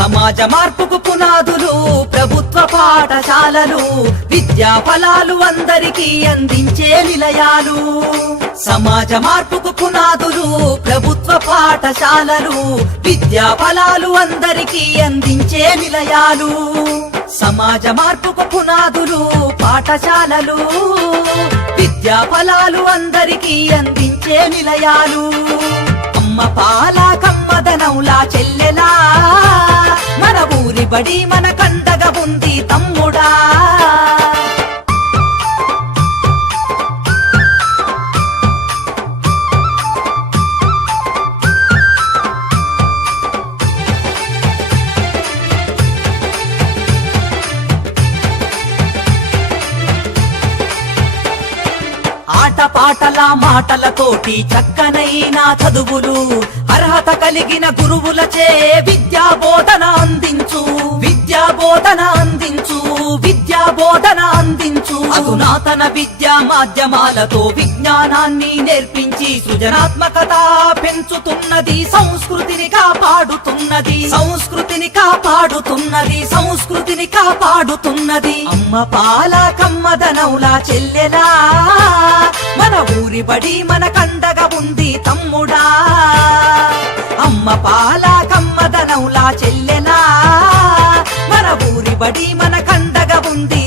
సమాజ మార్పుకు పునాదులు ప్రభుత్వ పాఠశాలలు, విద్యా ఫలాలు అందరికీ అందించే నిలయాలు. సమాజ మార్పుకు పునాదులు ప్రభుత్వ పాఠశాలలు, విద్యా ఫలాలు అందరికీ అందించే నిలయాలు. సమాజ మార్పుకు పునాదులు పాఠశాలలు, విద్యా ఫలాలు అందరికీ అందించే నిలయాలు. అమ్మ పాల కమ్మదనంలా చెల్లెలా, మన ఊరి బడి మన కండగా ఉంది తమ్ముడా. ఆటపాటల మాటలతోటి చక్కనైన చదువులు, అర్హత కలిగిన గురువులచే విద్యా బోధన అందించు, విద్యా బోధన అందించు, విద్యా బోధన అందించు. అధునాతన విద్యా మాధ్యమాలతో విజ్ఞానాన్ని నేర్పించి సృజనాత్మకత పెంచుతున్నది, సంస్కృతిని కాపాడుతున్నది, సంస్కృతిని కాపాడుతున్నది, సంస్కృతిని కాపాడుతున్నది. అమ్మ పాల కమ్మదనౌలా చెల్లెలా, మన ఊరి బడి మన కండగా ఉంది తమ్ముడా. అమ్మ పాల కమ్మదనౌలా చెల్లెలా, మన ఊరి బడి మన కండగా ఉంది.